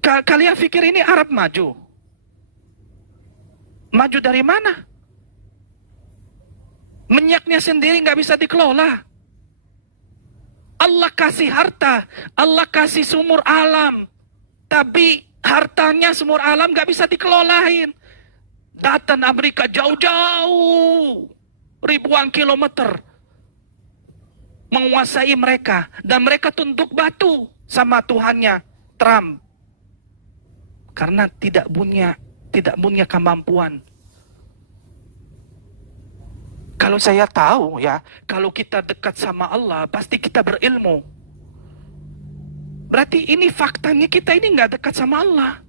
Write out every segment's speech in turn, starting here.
Kalian pikir ini Arab maju? Maju dari mana? Minyaknya sendiri nggak bisa dikelola. Allah kasih harta, Allah kasih sumur alam, tapi hartanya sumur alam nggak bisa dikelolain. Datang Amerika jauh-jauh, ribuan kilometer, menguasai mereka, dan mereka tunduk batu sama Tuhannya, Trump, karena tidak punya kemampuan. Kalau saya tahu ya, kalau kita dekat sama Allah, pasti kita berilmu. Berarti ini faktanya kita ini nggak dekat sama Allah.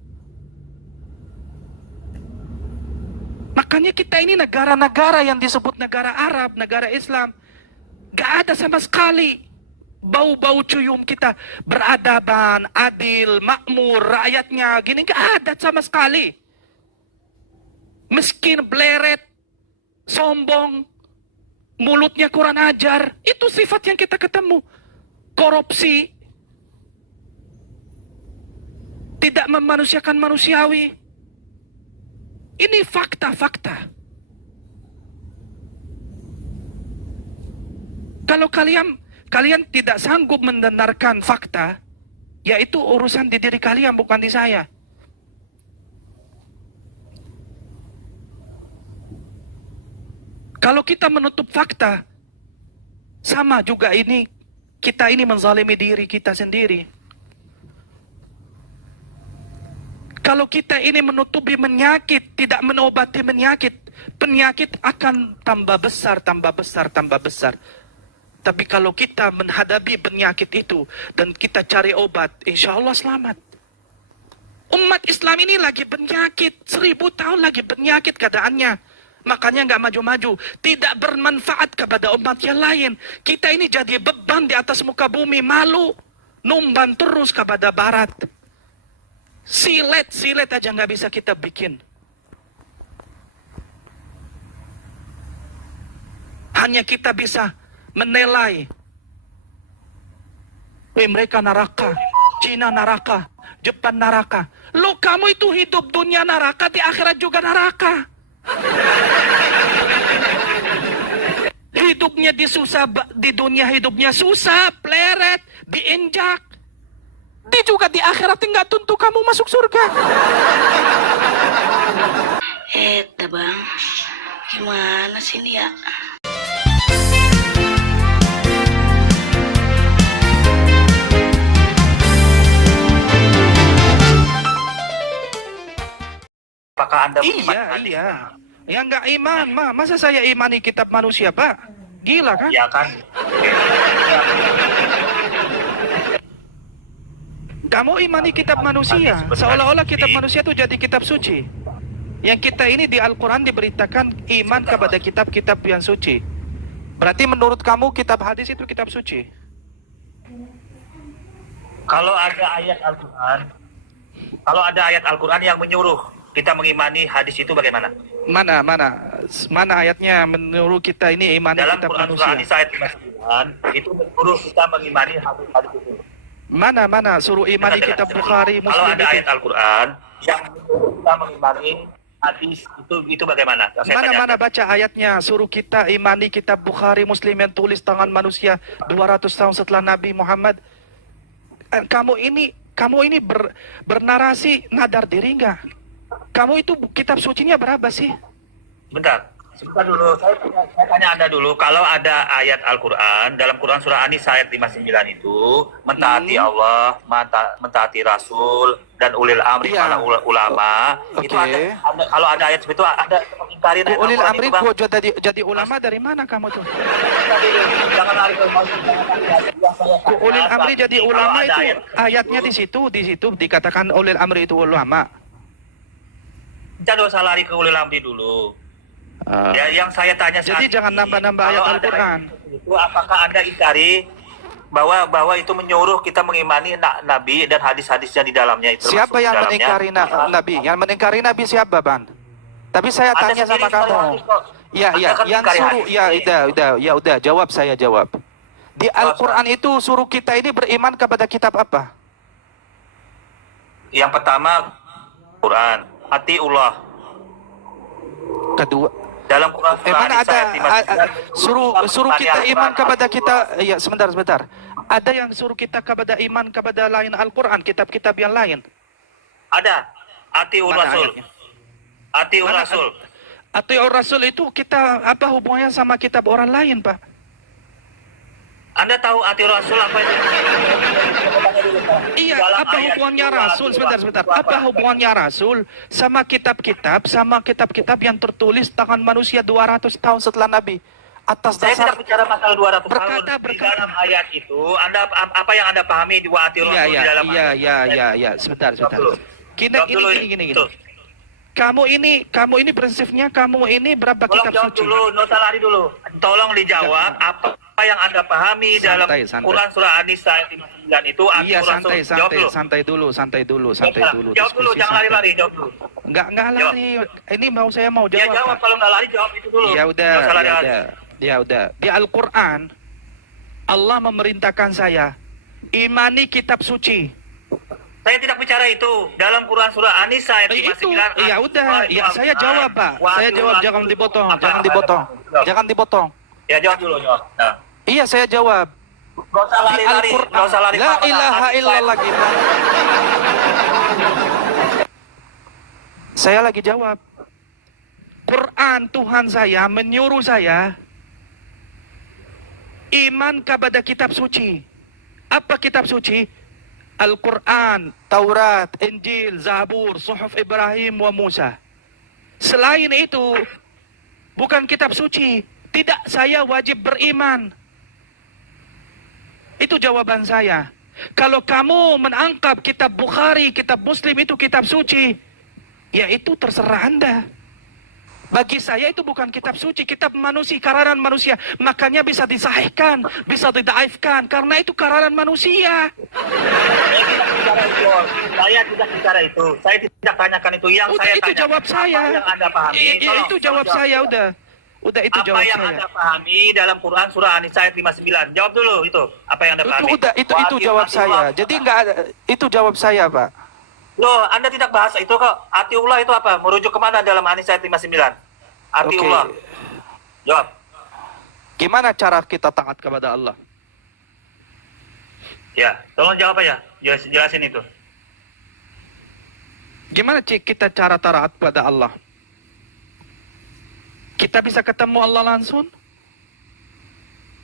Makanya kita ini negara-negara yang disebut negara Arab, negara Islam, nggak ada sama sekali bau-bau cuyum kita beradaban, adil, makmur, rakyatnya gini, nggak ada sama sekali. Miskin, bleret, sombong, mulutnya kurang ajar, itu sifat yang kita ketemu. Korupsi, tidak memanusiakan manusiawi. Ini fakta-fakta. Kalau kalian tidak sanggup mendengarkan fakta, ya itu urusan di diri kalian, bukan di saya. Kalau kita menutup fakta, sama juga ini, kita ini menzalimi diri kita sendiri. Kalau kita ini menutupi penyakit, tidak menobati penyakit, penyakit akan tambah besar, tambah besar, tambah besar. Tapi kalau kita menghadapi penyakit itu, dan kita cari obat, insya Allah selamat. Umat Islam ini lagi penyakit, 1000 tahun lagi penyakit keadaannya. Makanya nggak maju-maju, tidak bermanfaat kepada umat yang lain. Kita ini jadi beban di atas muka bumi, malu, numban terus kepada barat. Silet aja nggak bisa kita bikin. Hanya kita bisa menilai. Mereka neraka, Cina neraka, Jepang neraka. Lo kamu itu hidup dunia neraka, di akhirat juga neraka. Hidupnya di dunia hidupnya susah, pleret, diinjak. Juga di akhirat nggak tentu kamu masuk surga. Bang, gimana sih ini ya? Apakah Anda Iya. Ya nggak iman, masa saya imani kitab manusia, Pak? Gila kan? Iya kan? Kamu imani kitab manusia, seolah-olah kitab manusia itu jadi kitab suci. Yang kita ini di Al-Quran diberitakan iman kepada kitab-kitab yang suci. Berarti menurut kamu kitab hadis itu kitab suci? Kalau ada ayat Al-Quran yang menyuruh kita mengimani hadis itu bagaimana? Mana ayatnya menurut kita ini imani dalam kitab Quran manusia? Surah An-Nisa ayat 59 itu menyuruh kita mengimani hadis itu. Mana suruh imani kitab Bukhari, Muslim. Kalau ada ayat Al-Quran yang menyuruh kita mengimani hadis itu bagaimana? Mana baca ayatnya suruh kita imani kitab Bukhari, Muslim yang tulis tangan manusia 200 tahun setelah Nabi Muhammad. Kamu ini bernarasi nadar diri enggak? Kamu itu kitab sucinya berapa sih? Sebentar dulu, saya tanya Anda dulu, kalau ada ayat Al-Quran, dalam Quran Surah An-Nisa ayat 59 itu, mentaati Allah, mentaati Rasul, dan ulil amri, para ulama, itu ada, kalau ada ayat seperti itu, ada mengingkari ayat ulil Al-Quran amri, itu, Bang. jadi ulama dari mana kamu tuh? Jangan lari ke Ulil amri jadi ulama itu, ayatnya itu, di situ dikatakan ulil amri itu ulama. Kita dosa lari ke ulil amri dulu. Ya, yang saya tanya jadi jangan nambah-nambah ayat Al-Quran. Itu apakah Anda ingkari bahwa itu menyuruh kita mengimani Nabi dan hadis-hadisnya di dalamnya itu? Siapa yang mengingkari Nabi? Yang mengingkari Nabi siapa, Bang? Tapi saya tanya sama kamu. Iya, yang suruh, udah, saya jawab. Di Al-Quran itu suruh kita ini beriman kepada kitab apa? Yang pertama Quran, atiullah. Kedua, Dalam Quran surah mana An-Nisa ada ayat 59, suruh kita Al-Quran, iman kepada Al-Quran. kita, ya sebentar. Ada yang suruh kita kepada iman kepada lain Al-Quran, kitab-kitab yang lain. Ada. Atiur Mana Rasul. ayatnya? Atiur Mana Rasul. Atau Rasul itu kita apa hubungannya sama kitab orang lain, Pak? Anda tahu atiur Rasul apa itu? Iya, Dalam apa ayat hubungannya itu, Rasul? Sebentar. Apa hubungannya Rasul sama kitab-kitab yang tertulis tangan manusia 200 tahun setelah Nabi? Atas Saya dasar tidak bicara masalah 200 tahun. Di berkata. dalam ayat itu, apa yang Anda pahami di atiur Rasul di dalam ayat? Iya. Sebentar. Jawab dulu. Kita Jawab dulu gini. Tuh. Kamu ini prinsipnya kamu ini berapa Tolong kitab jawab suci? dulu, nggak usah lari dulu. Tolong dijawab apa yang Anda pahami dalam Santai. Quran surah An-Nisa ayat 59 itu Iya, atiur Rasul. Jawab dulu. santai dulu. Jawab dulu, Diskusi jangan santai. lari-lari, jawab dulu. Enggak lari. Ini saya mau Ya jawab. jawab, Pak. kalau nggak lari jawab itu dulu. Ya Nggak usah lari-lari. udah. Di Al-Quran Allah memerintahkan saya imani kitab suci. Saya tidak bicara itu. Dalam Quran surah An-Nisa ayat 59. Ya udah, saya jawab, Pak. Saya jawab, jangan dipotong. Ya jawab dulu, jawab. Nah. Iya, saya jawab. Nggak usah Di lari-lari. Al-Quran, Nggak usah lari. la ilaha illallah kita. Saya lagi jawab. Quran Tuhan saya menyuruh saya iman kepada kitab suci. Apa kitab suci? Al-Quran, Taurat, Injil, Zabur, Suhuf Ibrahim wa Musa. Selain itu, bukan kitab suci. Tidak, saya wajib beriman. Itu jawaban saya. Kalau kamu menangkap kitab Bukhari, kitab Muslim itu kitab suci, ya itu terserah Anda. Bagi saya itu bukan kitab suci, kitab manusia, karangan manusia. Makanya bisa disahihkan, bisa didaifkan, karena itu karangan manusia. Saya tidak bicara itu. Saya tidak tanyakan itu. Yang Udah, saya itu tanyakan, jawab saya. apa yang Anda pahami? Ya, itu jawab saya, udah. Udah, itu Apa jawab yang saya. Anda pahami dalam Quran surah An-Nisa ayat 59? Jawab dulu itu. Apa yang Anda pahami? Itu jawab saya. Jadi enggak ada, itu jawab saya, Pak. Loh, Anda tidak bahas itu kok. Atiullah itu apa? Merujuk kemana dalam An-Nisa ayat 59? Atiullah. Oke. Jawab. Gimana cara kita taat kepada Allah? Ya, tolong jawab aja. Jelasin itu. Gimana kita cara taat kepada Allah? Kita bisa ketemu Allah langsung?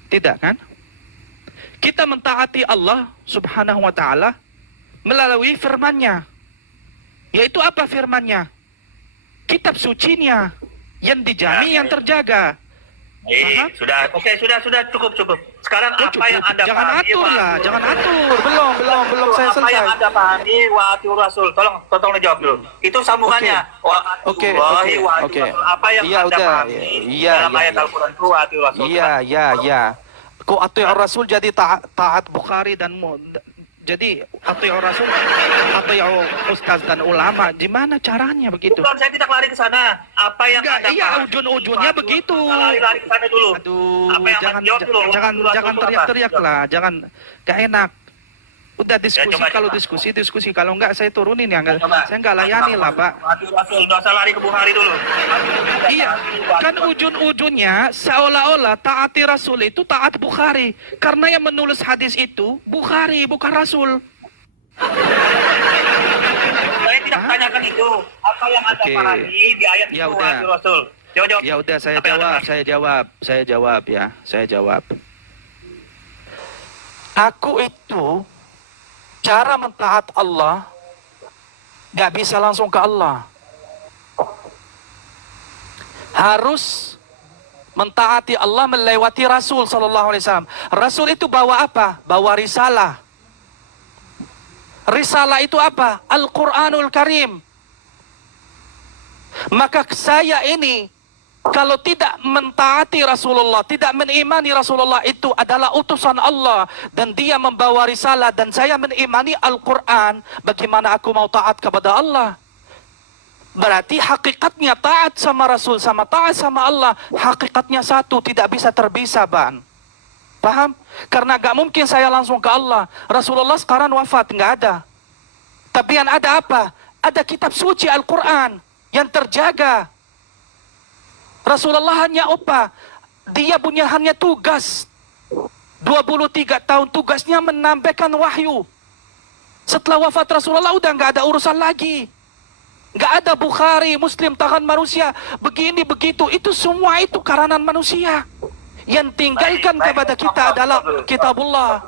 Tidak kan? Kita mentaati Allah subhanahu wa ta'ala melalui firman-Nya. Yaitu apa firman-Nya? Kitab sucinya yang dijamin, yang terjaga. Sudah, oke, sudah cukup. Sekarang Oh, apa yang Anda jangan pahami? atur lah, jangan atur. Belum saya Apa yang selesai. Anda pahami wa atiur Rasul? Tolong dijawab dulu. Itu sambungannya. Wa Oke. atiullahi wa atiur Rasul. Apa yang Iya, Anda udah. pahami Iya, dalam iya, ayat iya. Al-Quran itu wa atiur Rasul? Iya. Kok atiur Rasul jadi taat Bukhari dan jadi atiur Rasul, atiur ustaz dan ulama. Gimana caranya begitu? Bukan, saya tidak lari ke sana. Apa yang Enggak, Anda iya, pahami? ujung-ujungnya begitu. Lari ke sana dulu. Aduh, Apa yang jangan jawab dulu? jangan Rasul jangan itu teriak-teriak apa? lah, jangan gak enak. Udah diskusi, coba. kalau diskusi, kalau enggak saya turunin ya, enggak, Coba. saya enggak layani lah, Pak. Atiur Rasul, nggak usah lari ke Bukhari dulu. Iya, kan ujung-ujungnya seolah-olah taati Rasul itu taat Bukhari. Karena yang menulis hadis itu Bukhari, bukan Rasul. Saya tidak tanyakan itu. Apa yang Anda Oke. pahami di ayat Ya itu udah. wa atiur Rasul? Jawab. Ya udah, saya Apa yang Anda jawab. Saya jawab. Aku itu cara mentaat Allah gak bisa langsung ke Allah. Harus mentaati Allah melewati Rasul sallallahu alaihi wasallam. Rasul itu bawa apa? Bawa risalah. Risalah itu apa? Al-Quranul Karim. Maka saya ini kalau tidak mentaati Rasulullah, tidak mengimani Rasulullah itu adalah utusan Allah dan dia membawa risalah dan saya mengimani Al-Quran, bagaimana aku mau taat kepada Allah? Berarti hakikatnya taat sama Rasul sama taat sama Allah, hakikatnya satu, tidak bisa terpisah, Bang. Paham? Karena gak mungkin saya langsung ke Allah. Rasulullah sekarang wafat, gak ada. Tapi yang ada apa? Ada kitab suci Al-Quran yang terjaga. Rasulullah hanya apa? Dia punya hanya tugas. 23 tahun tugasnya menambahkan wahyu. Setelah wafat Rasulullah udah nggak ada urusan lagi. Nggak ada Bukhari, Muslim, tangan manusia. Begini, begitu. Itu semua itu karangan manusia. Yang tinggalkan kepada kita adalah kitabullah.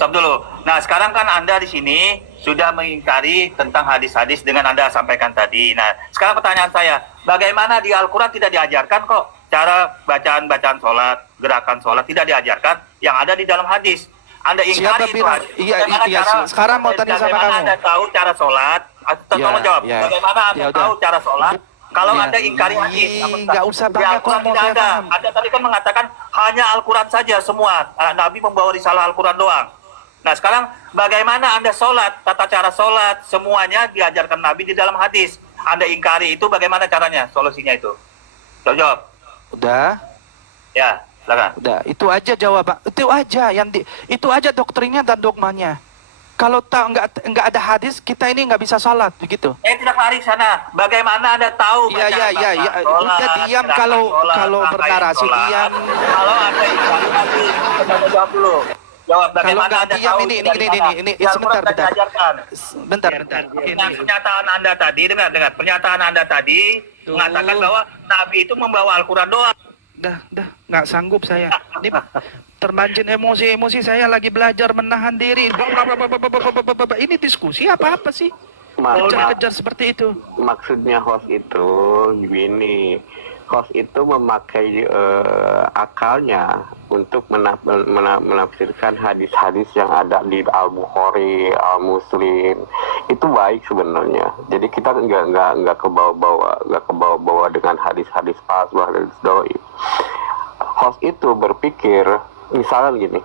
Stop dulu. Nah, sekarang kan Anda di sini sudah mengingkari tentang hadis-hadis dengan Anda sampaikan tadi. Nah, sekarang pertanyaan saya, bagaimana di Al-Quran tidak diajarkan kok cara bacaan-bacaan sholat, gerakan sholat tidak diajarkan yang ada di dalam hadis? Anda ingkari itu. Iya, sekarang mau tanya sama kamu. Anda tahu cara sholat? Tolong jawab. Bagaimana Anda tahu cara sholat? Kalau Anda ingkari hadis, nggak usah banyak ngomong. Tidak ada. Anda tadi kan mengatakan hanya Al-Quran saja semua. Nabi membawa risalah Al-Quran doang. Nah, sekarang bagaimana Anda sholat, tata cara sholat, semuanya diajarkan Nabi di dalam hadis. Anda ingkari itu, bagaimana caranya, solusinya itu? Jawab. Udah. Ya, silakan. Udah, itu aja jawaban. Itu aja itu aja doktrinnya dan dogmanya. Kalau nggak ada hadis, kita ini nggak bisa sholat, begitu. Tidak lari sana. Bagaimana Anda tahu? Ya. Udah diam kalau bernarasi diam. Kalau Anda ingkari hadis, jawab dulu. Jawab bagaimana Anda tahu ini sebentar. Bentar. Nah, pernyataan Anda tadi, dengar. Pernyataan Anda tadi mengatakan bahwa Nabi itu membawa Al-Quran doang. Dah, nggak sanggup saya. Ini termancing emosi saya lagi belajar menahan diri. Ini diskusi apa sih? Kejar-kejar seperti itu. Maksudnya host itu gini. Host itu memakai akalnya untuk menafsirkan hadis-hadis yang ada di Al-Bukhari, Al-Muslim. Itu baik sebenarnya. Jadi kita nggak kebawa-bawa dengan hadis-hadis palsu, hadis doi. Host itu berpikir, misalnya gini,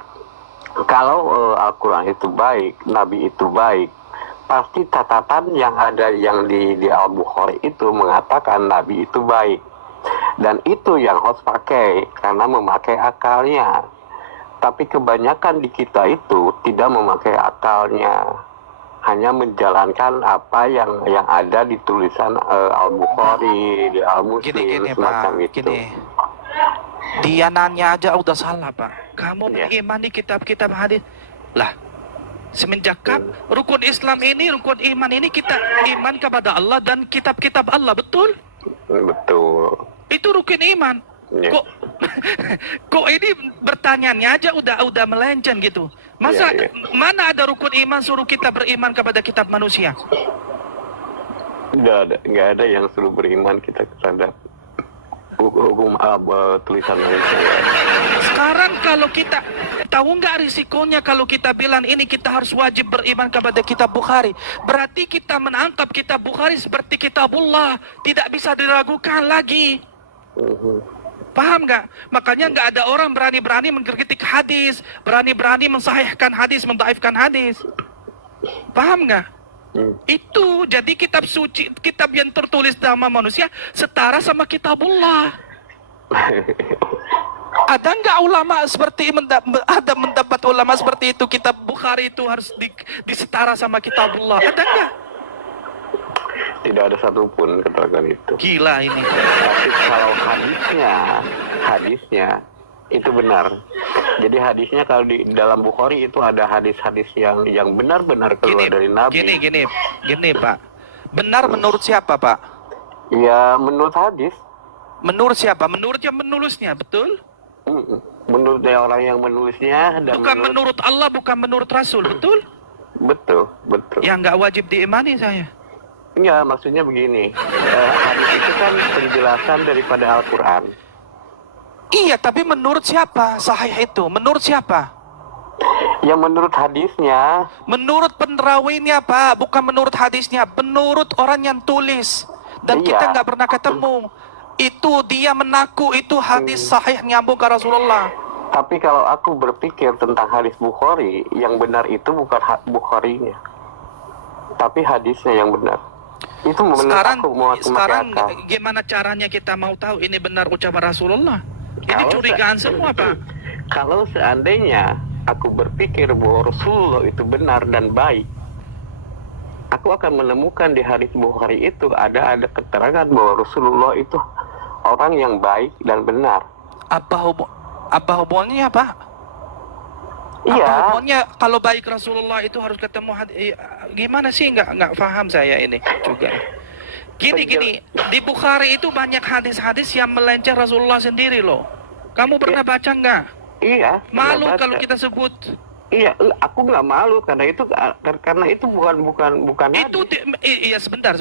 kalau Al-Quran itu baik, Nabi itu baik, pasti catatan yang ada yang di Al-Bukhari itu mengatakan Nabi itu baik. Dan itu yang host pakai karena memakai akalnya. Tapi kebanyakan di kita itu tidak memakai akalnya, hanya menjalankan apa yang ada di tulisan Al-Bukhari, di Al-Muslim, semacam itu. Dia nanya aja udah salah, Pak. Kamu mengimani kitab-kitab hadis. Lah, semenjak rukun Islam ini, rukun iman ini, kita iman kepada Allah dan kitab-kitab Allah, betul? Betul. Itu rukun iman. Ya. Kok ini bertanyanya aja udah melenceng gitu. Masa mana ada rukun iman suruh kita beriman kepada kitab manusia? Nggak ada yang suruh beriman kita terhadap hukum tulisan manusia. Sekarang kalau kita tahu nggak risikonya kalau kita bilang ini kita harus wajib beriman kepada kitab Bukhari, berarti kita menangkap kitab Bukhari seperti kitabullah, tidak bisa diragukan lagi. Paham nggak? Makanya nggak ada orang berani-berani mengkritik hadis, berani-berani mensahihkan hadis, mendaifkan hadis. Paham nggak? Itu jadi kitab suci, kitab yang tertulis nama manusia setara sama kitabullah. Ada nggak ulama seperti ada mendapat ulama seperti itu, kitab Bukhari itu harus disetara sama kitabullah? Ada nggak? Tidak ada satupun keterangan itu. Gila ini. Tapi kalau hadisnya itu benar. Jadi hadisnya kalau di dalam Bukhari itu ada hadis-hadis yang benar-benar keluar dari Nabi. Gini Pak. Benar menurut siapa Pak? Ya menurut hadis. Menurut siapa? Menurut yang menulisnya, betul? Menurut orang yang menulisnya. Dan bukan menurut Allah, bukan menurut Rasul, betul? Betul. Ya nggak wajib diimani saya. Enggak, maksudnya begini. Hadis itu kan penjelasan daripada Al-Quran. Iya, tapi menurut siapa sahih itu? Menurut siapa? Yang menurut hadisnya. Menurut penerawinya Pak, bukan menurut hadisnya. Menurut orang yang tulis. Dan kita nggak pernah ketemu. Itu dia mengaku itu hadis sahih nyambung ke Rasulullah. Tapi kalau aku berpikir tentang hadis Bukhari, yang benar itu bukan Bukharinya, tapi hadisnya yang benar. Itu sekarang gimana caranya kita mau tahu ini benar ucapan Rasulullah? Ini curigaan semua Pak. Kalau seandainya aku berpikir bahwa Rasulullah itu benar dan baik, aku akan menemukan di hadis Bukhari itu ada keterangan bahwa Rasulullah itu orang yang baik dan benar. Apa hubungannya, Pak? Apa Iya. hubungannya kalau baik Rasulullah itu harus ketemu gimana sih? Nggak paham saya ini juga. Gini, di Bukhari itu banyak hadis-hadis yang melenceng Rasulullah sendiri loh. Kamu pernah baca nggak? Iya. Malu pernah kalau baca. kita sebut. Iya, aku nggak malu karena itu bukan Itu hadis. iya sebentar.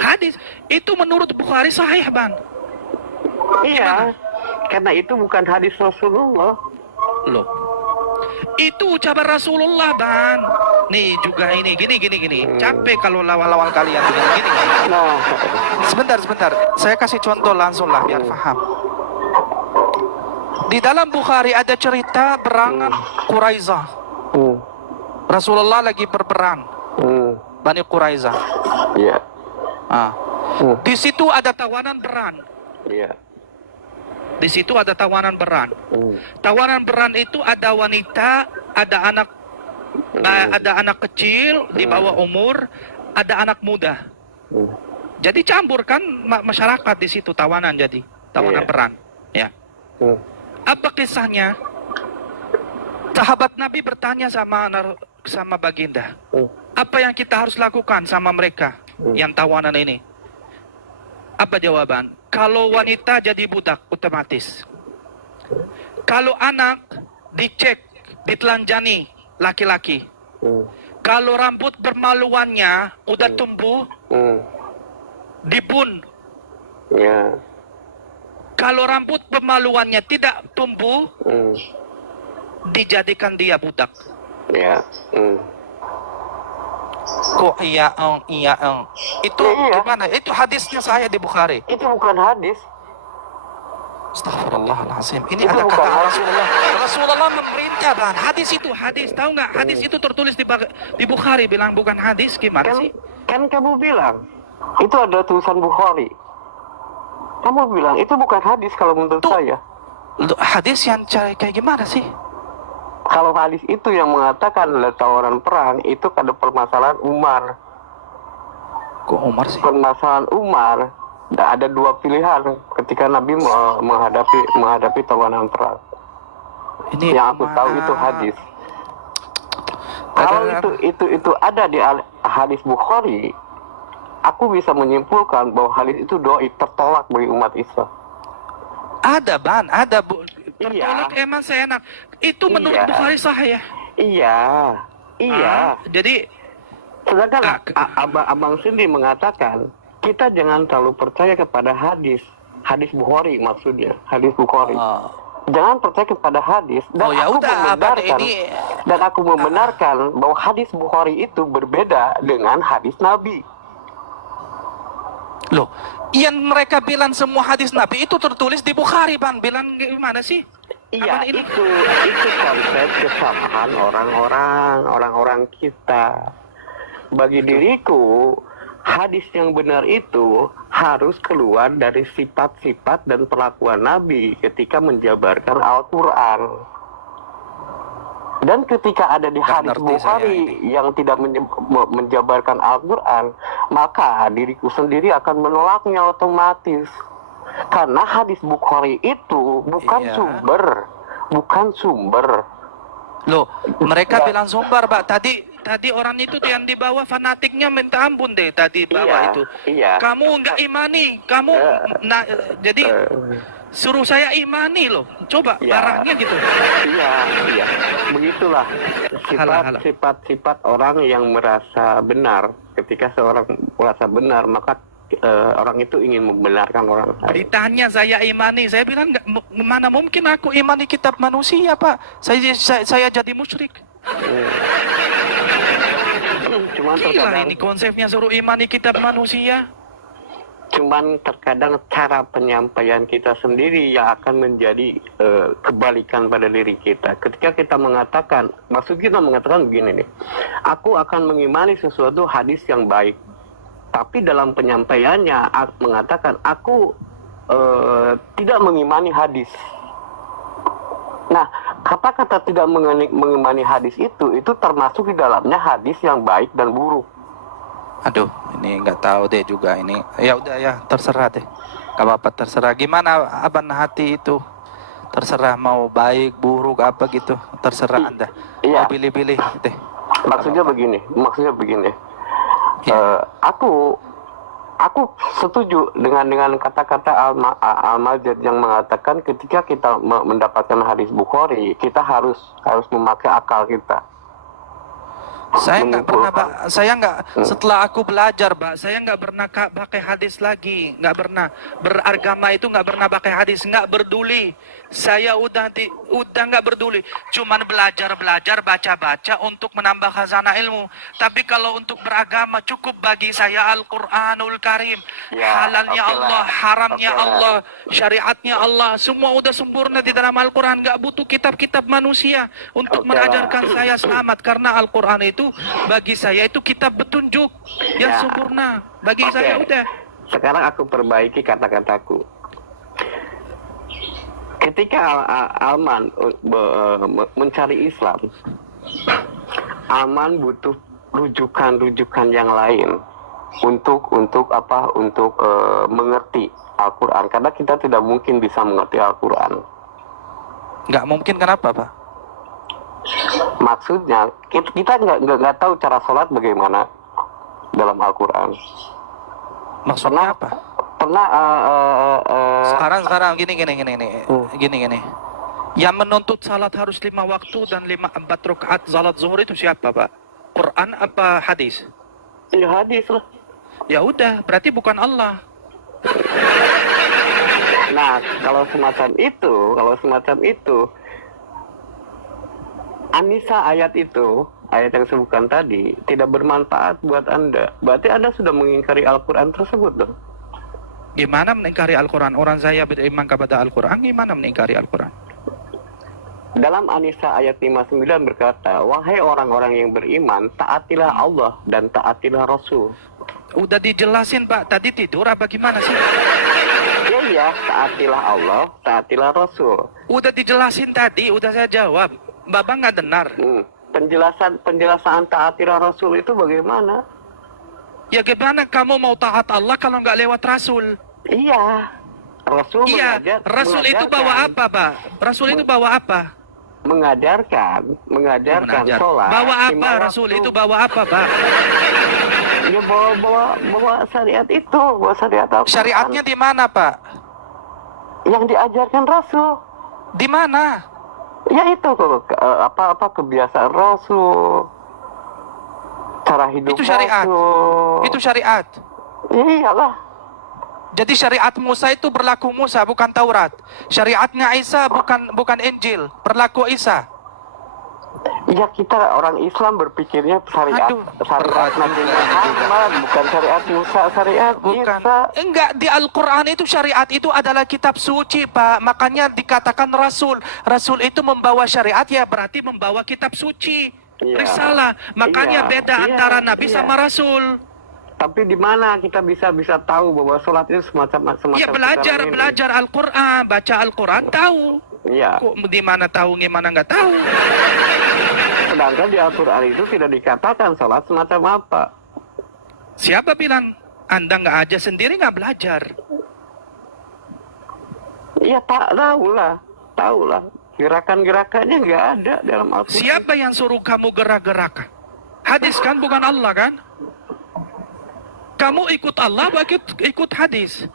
Hadis itu menurut Bukhari sahih, Bang. Iya, karena itu bukan hadis Rasulullah. Loh. Itu ucapan Rasulullah, Bang. Nih juga ini gini. Capek kalau lawan-lawan kalian gini. Nah, Sebentar. Saya kasih contoh langsung lah biar paham. Di dalam Bukhari ada cerita perangan Quraizah. hmm, Rasulullah lagi berperang Bani Quraizah. iya, Di situ ada tawanan beran. iya, Di situ ada tawanan beran. hmm, Tawanan beran itu ada wanita, ada anak kecil di bawah umur, ada anak muda. hmm, Jadi campur kan masyarakat di situ tawanan Iya. beran. Ya. hmm, Apa kisahnya? Sahabat Nabi bertanya sama baginda, hmm, apa yang kita harus lakukan sama mereka yang tawanan ini? Apa jawaban? Kalau wanita jadi budak otomatis. Kalau anak dicek, ditelanjani laki-laki. hmm, Kalau rambut bermaluannya udah tumbuh, hmm, dibun. iya, Kalau rambut bermaluannya tidak tumbuh, hmm, dijadikan dia budak. iya, hmm. Kok iya. Itu Iya. gimana? Itu hadisnya saya di Bukhari. Itu bukan hadis. Astagfirullahaladzim. Ini Itu ada bukan kata hadis. Rasulullah. Rasulullah memerintah, Bang. Hadis. Tahu nggak? Hadis itu tertulis di Bukhari. Bilang bukan hadis. Gimana sih? Kan kamu bilang itu ada tulisan Bukhari. Kamu bilang itu bukan hadis kalau menurut Tuh. saya. Hadis yang kayak gimana sih? Kalau hadis itu yang mengatakan adalah tawaran perang, itu ada permasalahan Umar. Kok Umar sih? Permasalahan Umar, ada dua pilihan ketika Nabi menghadapi tawanan perang. Ini Yang aku Umar. tahu itu hadis. Kalau itu ada di hadis Bukhari, aku bisa menyimpulkan bahwa hadis itu doi tertolak bagi umat Islam. Ada, Bang. Ada, Bu. Iya. Tertolak emang seenak. Itu menurut Iya. Bukhari sahih. Iya. Jadi Sedangkan Abang Cindy mengatakan kita jangan terlalu percaya kepada hadis Bukhari maksudnya, hadis Bukhari. Jangan percaya kepada hadis dan ya aku udah, Abang, membenarkan ini dan aku membenarkan bahwa hadis Bukhari itu berbeda dengan hadis Nabi. loh, yang mereka bilang semua hadis Nabi itu tertulis di Bukhari, Bang. Bilang gimana sih? Iya, Abang, ini itu konsep kesalahan orang-orang kita. Bagi diriku, hadis yang benar itu harus keluar dari sifat-sifat dan perlakuan Nabi ketika menjabarkan Al-Quran. Dan ketika ada di hadis ngerti saya Bukhari yang tidak menjabarkan Al-Quran, maka diriku sendiri akan menolaknya otomatis. Karena hadis Bukhari itu bukan Iya. sumber. loh, mereka Ya. bilang sumber, Pak. Tadi orang itu yang di bawah fanatiknya minta ampun deh tadi bawah Iya, itu. iya. Kamu nggak imani, kamu jadi suruh saya imani loh. Coba Iya. barangnya gitu. Iya. Begitulah Halah. sifat orang yang merasa benar. Ketika seorang merasa benar, maka orang itu ingin membenarkan orang lain. Ditanya saya imani, saya bilang nggak, mana mungkin aku imani kitab manusia, Pak. Saya jadi musyrik. Cuman Gila terkadang, ini konsepnya suruh imani kitab manusia. cuman terkadang cara penyampaian kita sendiri yang akan menjadi kebalikan pada diri kita. Ketika kita mengatakan, maksud kita mengatakan begini nih, aku akan mengimani sesuatu hadis yang baik. Tapi dalam penyampaiannya mengatakan aku tidak mengimani hadis. Nah, kata-kata tidak mengimani hadis itu termasuk di dalamnya hadis yang baik dan buruk. Aduh, ini nggak tahu deh juga ini. Ya udah ya, terserah deh. Gak apa-apa, terserah. Gimana Aban hati itu? Terserah mau baik, buruk, apa gitu. Terserah Anda. Iya. Mau pilih-pilih deh. Maksudnya begini. Ya. Aku setuju dengan kata-kata Al-Majid yang mengatakan ketika kita mendapatkan hadis Bukhari, kita harus memakai akal kita. Saya nggak pernah, Pak. Saya nggak, setelah aku belajar, Pak, saya nggak pernah pakai hadis lagi. Nggak pernah. Beragama itu nggak pernah pakai hadis. Nggak peduli. Saya udah nggak peduli. Cuman belajar, baca-baca untuk menambah khazanah ilmu. Tapi kalau untuk beragama, cukup bagi saya Al-Quranul Karim. Ya, Halalnya oke Allah, lah. haramnya Oke lah. Allah, syariatnya Allah. Semua udah sempurna di dalam Al-Quran. Nggak butuh kitab-kitab manusia untuk Oke lah. mengajarkan saya selamat. Karena Al-Quran itu bagi saya itu kitab petunjuk yang Ya. sempurna. Bagi Oke. saya udah. Sekarang aku perbaiki kata-kataku. Ketika Alman mencari Islam, Alman butuh rujukan-rujukan yang lain untuk mengerti Al-Quran. Karena kita tidak mungkin bisa mengerti Al-Quran. Nggak mungkin, kenapa, Pak? Maksudnya kita nggak tahu cara sholat bagaimana dalam Al-Quran. Maksudnya apa? Pernah Sekarang gini. Yang menuntut salat harus 5 waktu dan 4 rakaat salat zuhur itu siapa, Pak? Quran apa hadis? ya hadis lah. Ya udah, berarti bukan Allah. Nah, kalau semacam itu, Anisa ayat yang sebutkan tadi tidak bermanfaat buat Anda. Berarti Anda sudah mengingkari Al-Quran tersebut dong. Gimana mengingkari Al-Quran? Orang saya beriman kepada Al-Quran, gimana mengingkari Al-Quran? Dalam Anisa ayat 59 berkata, wahai orang-orang yang beriman, taatilah Allah dan taatilah Rasul. Udah dijelasin, Pak. Tadi tidur apa gimana sih? Iya, taatilah Allah, taatilah Rasul. Udah dijelasin tadi, udah saya jawab. Bapak nggak dengar. Penjelasan taatilah Rasul itu bagaimana? Ya gimana kamu mau taat Allah kalau nggak lewat Rasul? Iya, Rasul Iya, Rasul itu bawa apa, Pak? Rasul itu bawa apa? mengajarkan Mengajar. sholat. Bawa apa? lima Rasul waktu. itu bawa apa, Pak? Ya bawa syariat itu, bawa syariat Al-Quran. Syariatnya di mana, Pak? Yang diajarkan Rasul. Di mana? Ya itu kebiasaan Rasul, cara hidup Itu syariat. Rasul. Itu syariat. Iyalah. Jadi syariat Musa itu berlaku Musa, bukan Taurat. Syariatnya Isa bukan Injil, berlaku Isa. Ya kita orang Islam berpikirnya syariat Aduh, syariat berat Nabi juga ini juga. Muhammad, bukan syariat Musa, syariat Bukan. Isa. Enggak, di Al-Quran itu syariat itu adalah kitab suci, Pak. Makanya dikatakan Rasul. Rasul itu membawa syariat, ya berarti membawa kitab suci. Iya. Risalah. Makanya Iya. beda Iya. antara Nabi Iya. sama Rasul. Tapi di mana kita bisa tahu bahwa sholat itu semacam Ya sekarang ini? belajar Al-Quran, baca Al-Quran, tahu. Iya. Kok di mana tahu, gimana nggak tahu. Sedangkan di Al-Quran itu tidak dikatakan sholat semacam apa. Siapa bilang Anda nggak aja sendiri, nggak belajar? Iya tahu lah. Gerakan-gerakannya nggak ada dalam Al-Quran. Siapa yang suruh kamu gerak-gerak? Hadis kan, bukan Allah kan? Kamu ikut Allah, ikut hadis.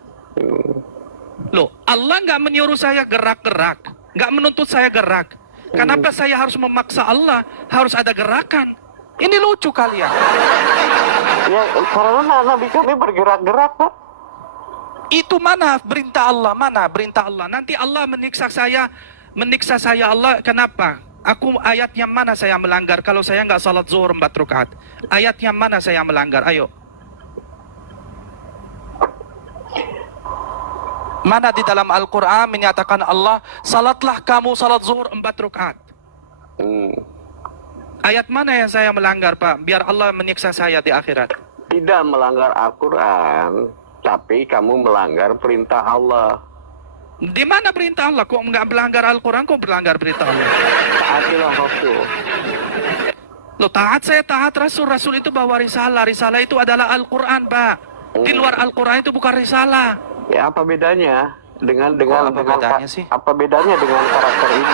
Loh, Allah nggak menyuruh saya gerak-gerak, nggak menuntut saya gerak. Kenapa saya harus memaksa Allah? Harus ada gerakan. Ini lucu kalian. Ya karena Nabi kami bergerak-gerak, Pak. Itu mana perintah Allah? Mana perintah Allah? Nanti Allah menyiksa saya Allah. Kenapa? Ayat yang mana saya melanggar kalau saya nggak salat zuhur 4 rakaat? Ayat yang mana saya melanggar? Ayo. Mana di dalam Al-Quran menyatakan Allah, salatlah kamu salat zuhur 4 rakaat. Ayat mana yang saya melanggar, Pak? Biar Allah menyiksa saya di akhirat. Tidak melanggar Al-Quran, tapi kamu melanggar perintah Allah. Di mana perintah Allah? Kok nggak melanggar Al-Quran, kok melanggar perintah Allah? Taatilah Rasul. Lo taat saya taat Rasul. Rasul itu bawa risalah. Risalah itu adalah Al-Quran, Pak. Di luar Al-Quran itu bukan risalah. Ya apa bedanya dengan apa bedanya sih? apa bedanya dengan karakter ini?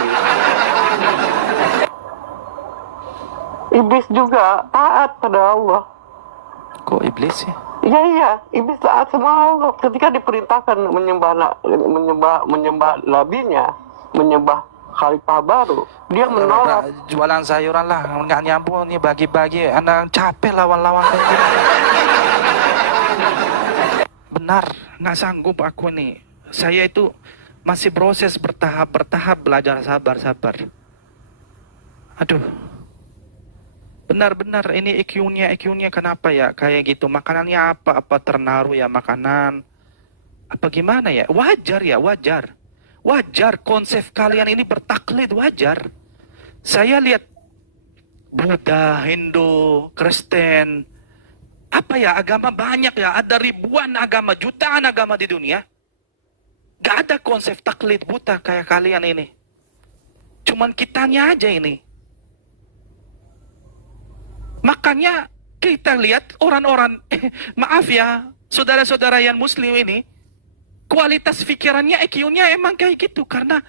Iblis juga taat pada Allah. Kok iblis sih? Iya, iblis taat sama Allah ketika diperintahkan menyembah nabinya, menyembah khalifah baru. Dia menolak. Jualan sayuran lah, nggak nyambung nih bagi-bagi. Anak capek lawan-lawan kayak gini. Benar, nggak sanggup aku nih. Saya itu masih proses bertahap belajar sabar. Aduh. Benar-benar ini IQ-nya kenapa ya kayak gitu? Makanannya apa ternaruh ya makanan? Apa gimana ya? Wajar. Wajar konsep kalian ini bertaklid, wajar. Saya lihat Buddha, Hindu, Kristen, apa ya, agama banyak ya, ada ribuan agama, jutaan agama di dunia. Gak ada konsep taklid buta kayak kalian ini. Cuman kitanya aja ini. Makanya kita lihat orang-orang, maaf ya, saudara-saudara yang muslim ini, kualitas pikirannya, IQ-nya emang kayak gitu. Karena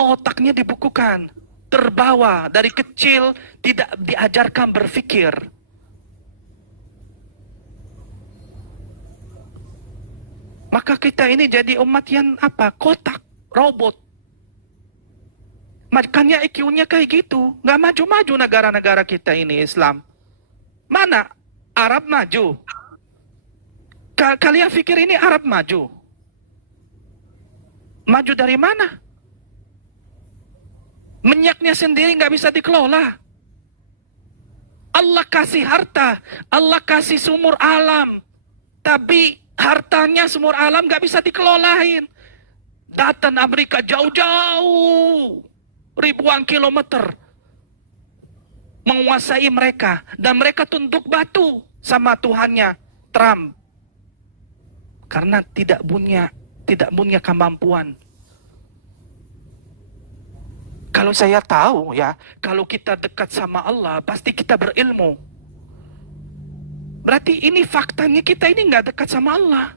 otaknya dibukukan, terbawa dari kecil, tidak diajarkan berpikir. Maka kita ini jadi umat yang apa? Kotak, robot. Makanya IQ-nya kayak gitu. Nggak maju-maju negara-negara kita ini Islam. Mana? Arab maju. Kalian pikir ini Arab maju? Maju dari mana? Minyaknya sendiri nggak bisa dikelola. Allah kasih harta. Allah kasih sumur alam. Tapi hartanya sumur alam nggak bisa dikelolain. Datang Amerika jauh-jauh. Ribuan kilometer menguasai mereka dan mereka tunduk batu sama Tuhannya Trump karena tidak punya kemampuan. Kalau saya tahu ya, kalau kita dekat sama Allah pasti kita berilmu. Berarti ini faktanya kita ini nggak dekat sama Allah.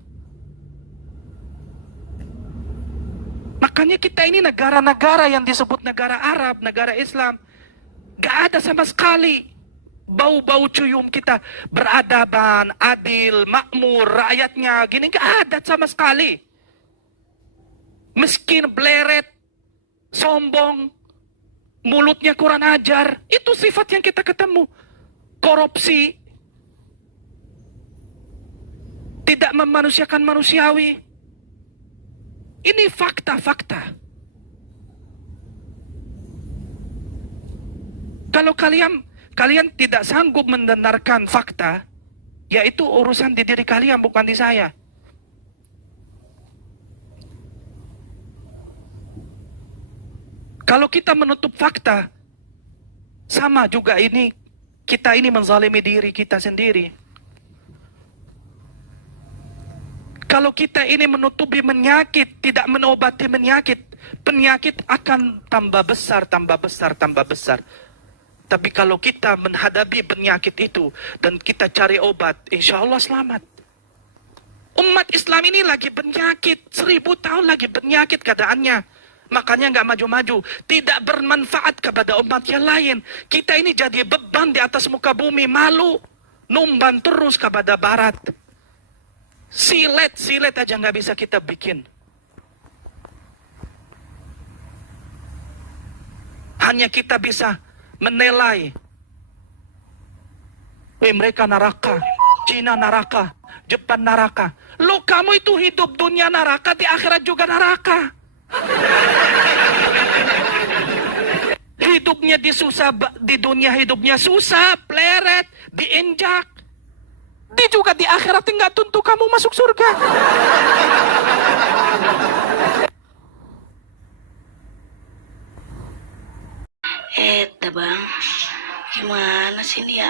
Makanya kita ini negara-negara yang disebut negara Arab, negara Islam, gak ada sama sekali bau-bau cuyum kita beradaban, adil, makmur, rakyatnya gini, gak ada sama sekali. Miskin, bleret, sombong, mulutnya kurang ajar, itu sifat yang kita ketemu. Korupsi, tidak memanusiakan manusiawi. Ini fakta-fakta. Kalau kalian tidak sanggup mendengarkan fakta, ya itu urusan di diri kalian, bukan di saya. Kalau kita menutup fakta, sama juga ini, kita ini menzalimi diri kita sendiri. Kalau kita ini menutupi penyakit, tidak menobati penyakit akan tambah besar. Tapi kalau kita menghadapi penyakit itu dan kita cari obat, insya Allah selamat. Umat Islam ini lagi penyakit, 1000 tahun lagi penyakit keadaannya. Makanya nggak maju-maju, tidak bermanfaat kepada umat yang lain. Kita ini jadi beban di atas muka bumi, malu, numban terus kepada barat. Silet aja nggak bisa kita bikin. Hanya kita bisa menilai. Mereka neraka, Cina neraka, Jepang neraka. Lo kamu itu hidup dunia neraka, di akhirat juga neraka. Hidupnya di dunia hidupnya susah, pleret, diinjak. Di juga di akhirat nggak tentu kamu masuk surga. Bang, gimana sih ini ya?